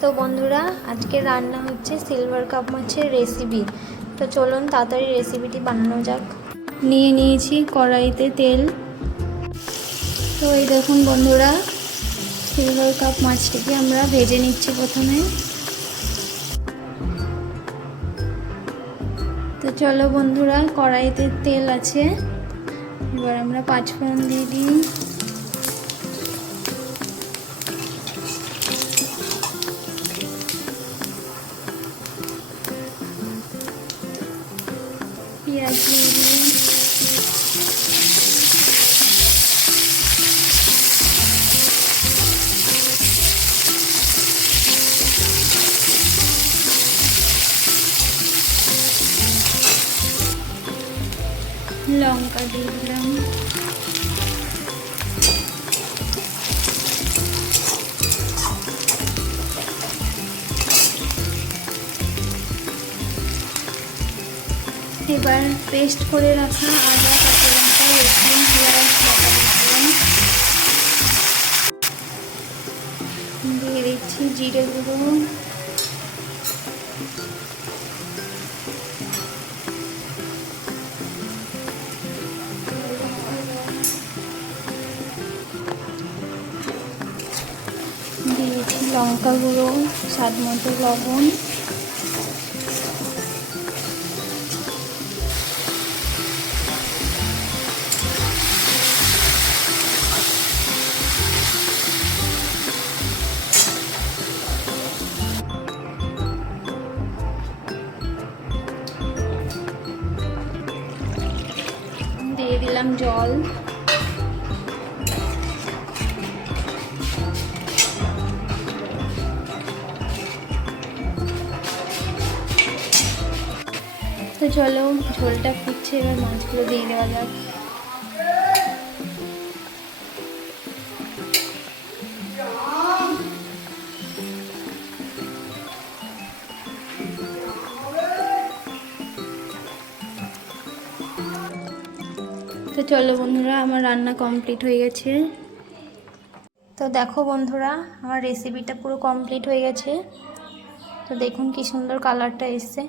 তো বন্ধুরা, আজকে রান্না হচ্ছে সিলভার কাপ মাছের রেসিপি। তো চলুন তাড়াতাড়ি রেসিপিটি বানানো যাক। নিয়ে নিয়েছি কড়াইতে তেল। তো এই দেখুন বন্ধুরা, সিলভার কাপ মাছটিকে আমরা ভেজে নিচ্ছি প্রথমে। তো চলো বন্ধুরা, কড়াইতে তেল আছে, এবার আমরা 5 ফোড়ন দিয়ে দিই। পেঁয়াজ দিয়ে দিই। লঙ্কা দিয়ে দিলাম। এবার পেস্ট করে রাখা আদা, কাঁচা লঙ্কা, রসুন, পেঁয়াজ বাটা দিয়ে দিচ্ছি জিরে গুঁড়ো, দিয়েছি লঙ্কা গুঁড়ো, স্বাদ মতো লবণ, দিয়ে দিলাম জল। তো চলো, ঝোলটা ফুটছে, এবার মাছগুলো দিয়ে দেওয়া যাক। তো চলো বন্ধুরা, আমার রান্না কমপ্লিট হয়ে গেছে। তো দেখো বন্ধুরা, আমার রেসিপিটা পুরো কমপ্লিট হয়ে গেছে। তো দেখুন কি সুন্দর কালারটা এসছে।